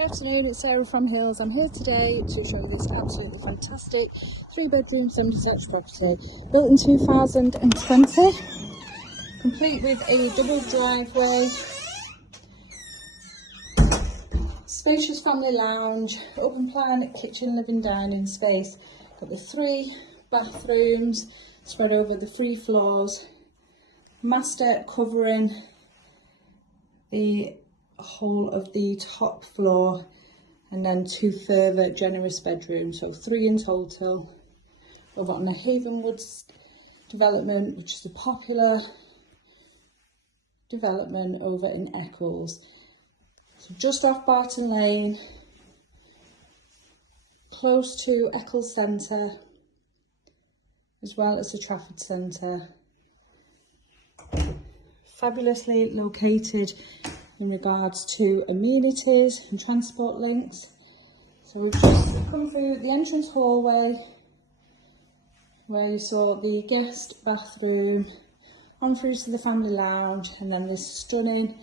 Good afternoon, it's Sarah from Hills. I'm here today to show you this absolutely fantastic 3-bedroom semi-detached property built in 2020, complete with a double driveway, spacious family lounge, open plan kitchen, living, dining space. Got the 3 bathrooms spread over the 3 floors, master covering the whole of the top floor, and then 2 further generous bedrooms, so 3 in total, over on the Havenswood Development, which is a popular development over in Eccles. So just off Barton Lane, close to Eccles Centre, as well as the Trafford Centre. Fabulously located in regards to amenities and transport links. So we've just come through the entrance hallway where you saw the guest bathroom, on through to the family lounge, and then this stunning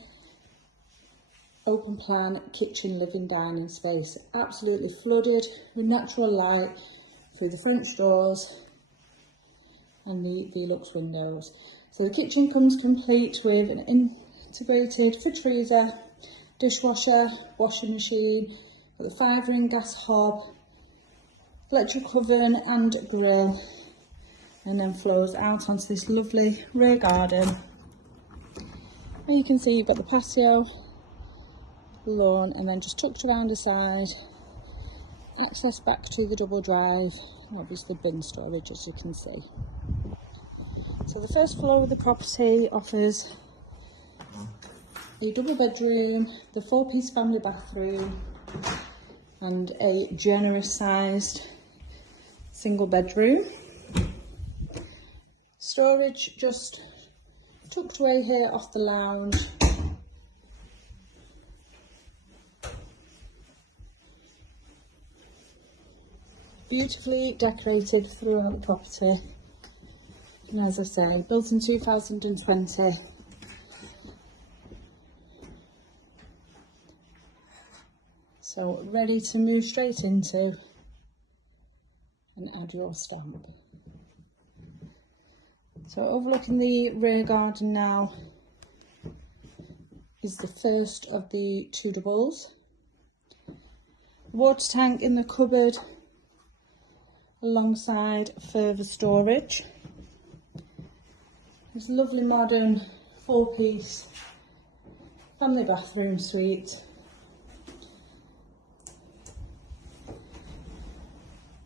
open plan kitchen, living, dining space, absolutely flooded with natural light through the French doors and the Velux windows. So the kitchen comes complete with an integrated fridge freezer, dishwasher, washing machine, got the 5-ring gas hob, electric oven and grill, and then flows out onto this lovely rear garden. And you can see you've got the patio, lawn, and then just tucked around the side, access back to the double drive, and obviously bin storage, as you can see. So the first floor of the property offers a double bedroom, the 4-piece family bathroom, and a generous sized single bedroom. Storage just tucked away here off the lounge. Beautifully decorated throughout the property. And as I say, built in 2020. So ready to move straight into and add your stamp. So overlooking the rear garden now is the first of the 2 doubles. Water tank in the cupboard alongside further storage. This lovely modern 4-piece family bathroom suite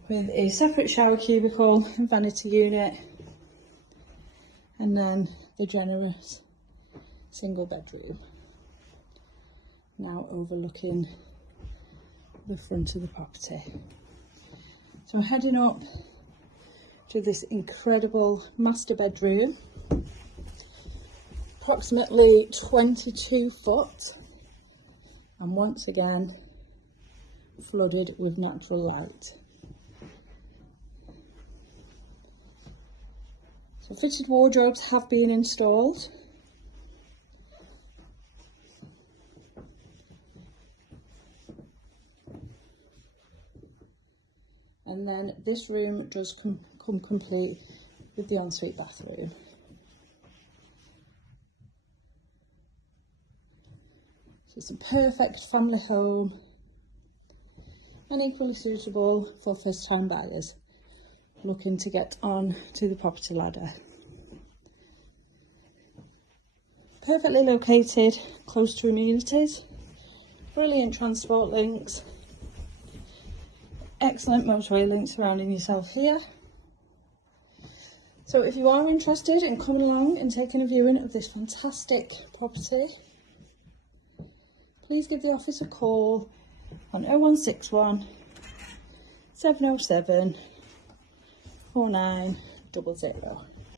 with a separate shower cubicle and vanity unit, and then the generous single bedroom, now overlooking the front of the property. So heading up to this incredible master bedroom, approximately 22 foot, and once again flooded with natural light. So fitted wardrobes have been installed. And then this room does come complete with the ensuite bathroom. So it's a perfect family home and equally suitable for first-time buyers looking to get on to the property ladder. Perfectly located, close to amenities, brilliant transport links, excellent motorway links surrounding yourself here. So if you are interested in coming along and taking a viewing of this fantastic property, please give the office a call on 0161 707 4900.